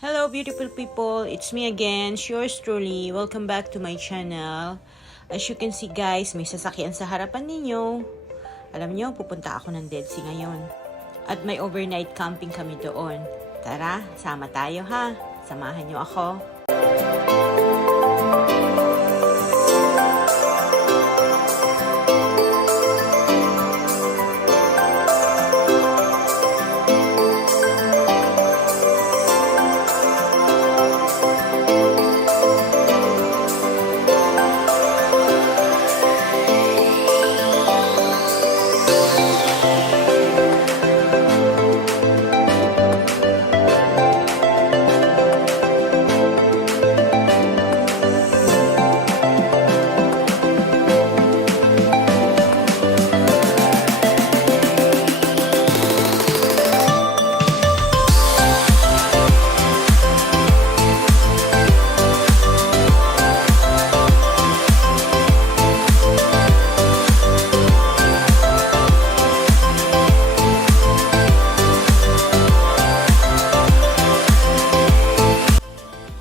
Hello beautiful people, it's me again, yours truly. Welcome back to my channel. As you can see guys, may sasakyan sa harapan ninyo. Alam nyo, pupunta ako ng Dead Sea ngayon. At may overnight camping kami doon. Tara, sama tayo ha. Samahan nyo ako.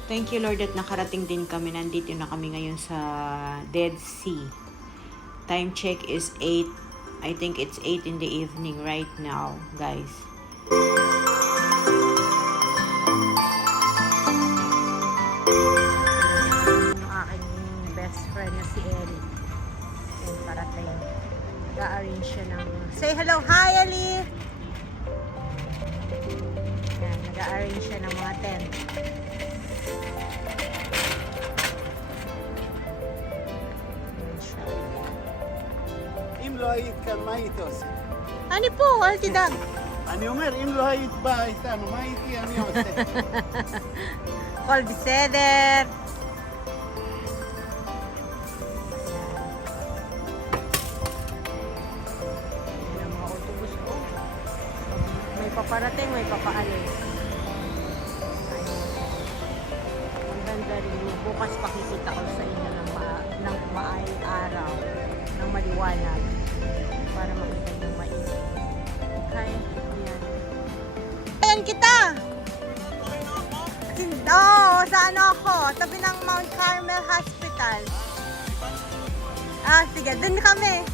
Thank you Lord at nakarating din kami. Nandito na kami ngayon sa Dead Sea. Time check is 8. I think it's 8 in the evening right now, guys. Yung aking best friend na si Ellie. Yan, parating. Nag-arrange siya ng... Say hello! Hi, Ellie! Yan, nag-arrange siya ng mga tent. לא היית כאן, מה היית עושה? אני פה, אל תדאג. אני אומר, אם לא היית באה איתנו, מה הייתי אני עושה? הכל בסדר. Yan ang mga autobus ko. May paparating, may papaalis. Ang ganda rin. Bukas pakikita ko sa inyo ng maayong araw, ng maliwanag. Para makita nyo maigi. Okay, ayan. Ayan kita! Oo, sa ano ako? Tabi ng Mount Carmel Hospital. Ah, sige, dun kami.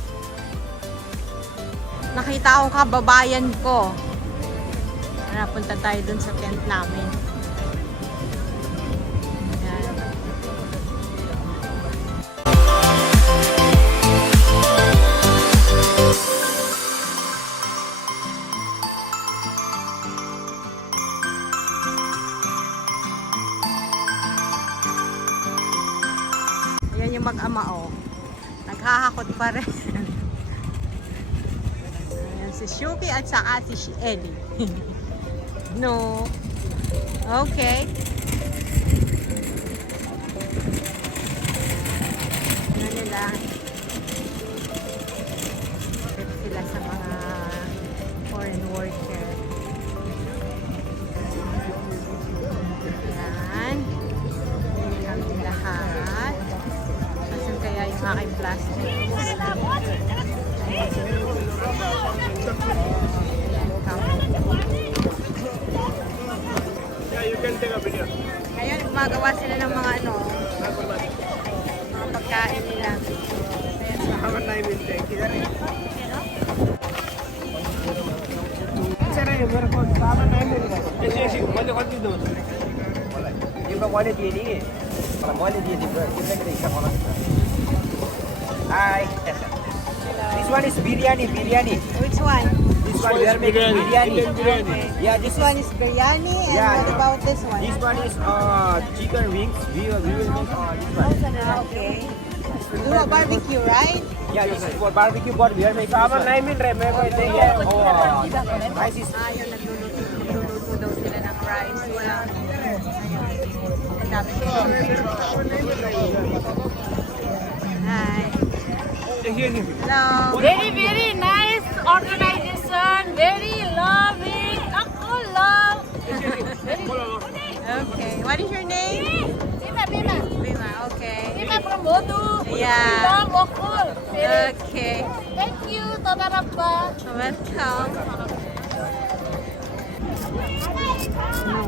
Nakita akong kababayan ko. Napunta tayo dun sa tent namin. Ayan yung mag-ama oh. Naghahakot pa rin. Ayan si Shuki at saka si Ellie. No. Okay. Ano nila? Trip sila sa mga foreign worker. Ayan. Ayan kami lahat. Asan kaya yung aking plastic? Ngayon, gumagawa sila ng mga ano, mga pagkain nila. Hi. This one is biryani. Which one? This one we are making biryani. Okay. Yeah, This one is biryani, and Yeah, what yeah. about this one? This one is chicken wings. We will make this one. Okay. Do a barbecue, right? Yeah, this is for barbecue, but we are making this one. Rice is Ayun, nagluluto daw sila ng rice. Walang... Ang dami ko. Hi. Hello. Very, very nice organization. Very loving. Ako love. Okay. What is your name? Bima. Bima. Okay. Bima from Bodu. Yeah. Love Okul. Okay. Thank you. Tadarabba. Welcome. No.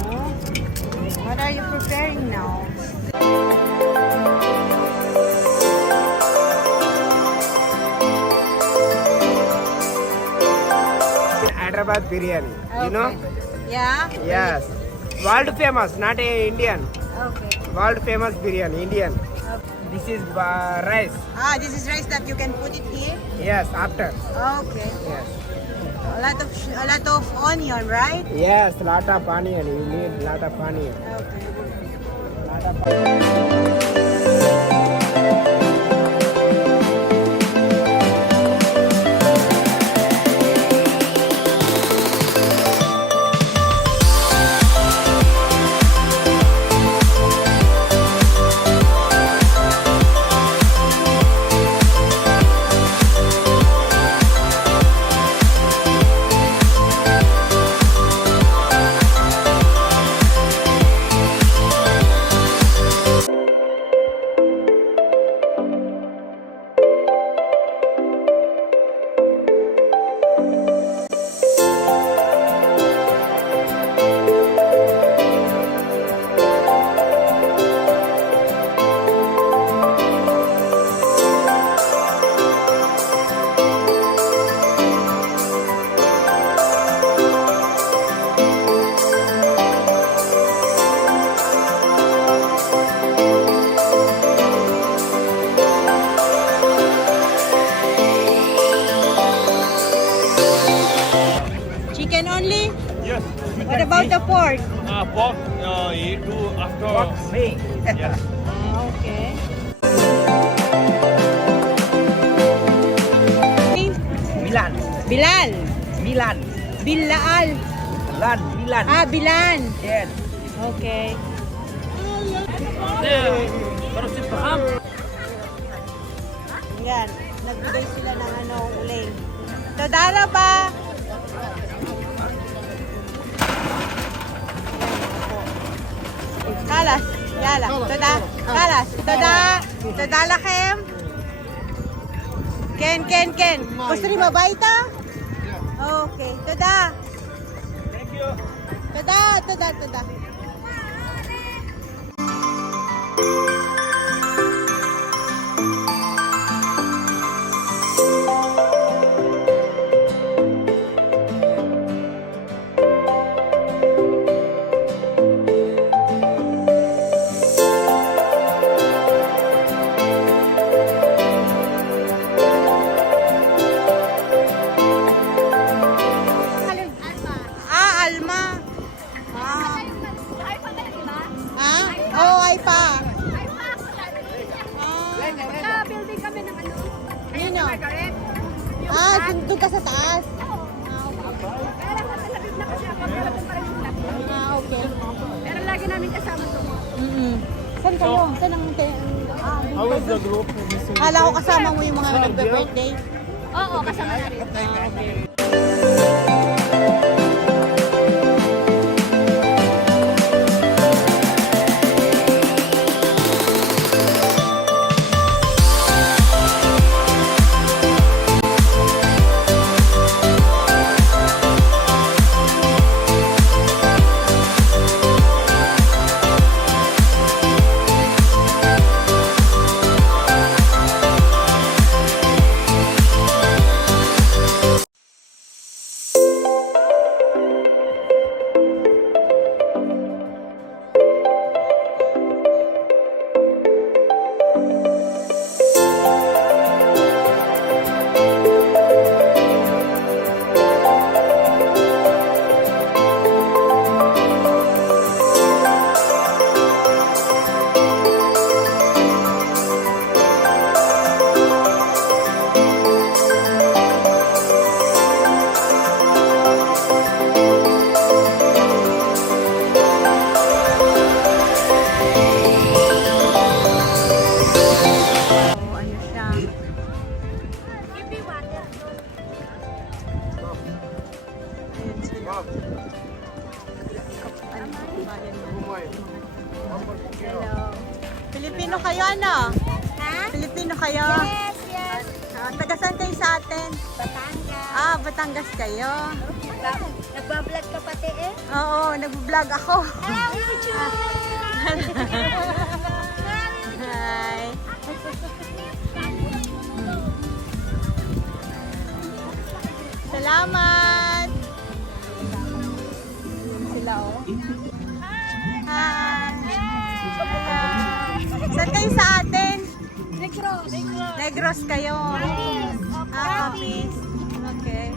Hyderabad biryani. You know? Yeah? Yes. World famous, not a Indian. Okay. World famous biryani, Indian. This is rice. Ah, this is rice that you can put it here? Yes, after. Okay. Yes. A lot of onion, right? Yes, lot of onion. You need lot of onion. Okay. Lot of Chicken only? Yes. What about the pork? Pork, you do after. me. Yes. Okay. Milan. Bilal. Milan. Bilal. Milan. Milan. Ah, Bilan. Yes. Okay. Yan. Nagbigay sila ng uling. Tadala ba? Kalas. Yala. Tada. Kalas. Tada. Tada lakem. Ken. Gusto rin mabaita? Okay. Tada. Thank you. Tada. Alma. Ah. Ah? Oh, ay pa. Ah. Building kami ng ano? Yun o. Margaret. Ah, doon ka sa taas. Pero nakalabit na kasi ako. Pero doon pa rin sila. Ah, okay. Pero lagi namin kasama to. Saan kayo? Saan ang... How is the group? Kala ko kasama mo yung mga nagbe-birthday. Oo, kasama na rin. Hello. Pilipino kayo, ano? Ha? Pilipino kayo? Yes. Taga saan kayo sa atin? Batangas. Ah, Batangas kayo. Nagbablog ka pati eh? Oo, nag-vlog ako. Hello, YouTube! Hi. Salamat. sila, oh. Hi! Saan kayo sa atin? Negros. Negros kayo. Kapis. Okay.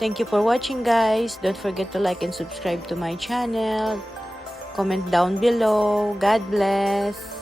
Thank you for watching, guys. Don't forget to like and subscribe to my channel. Comment down below. God bless.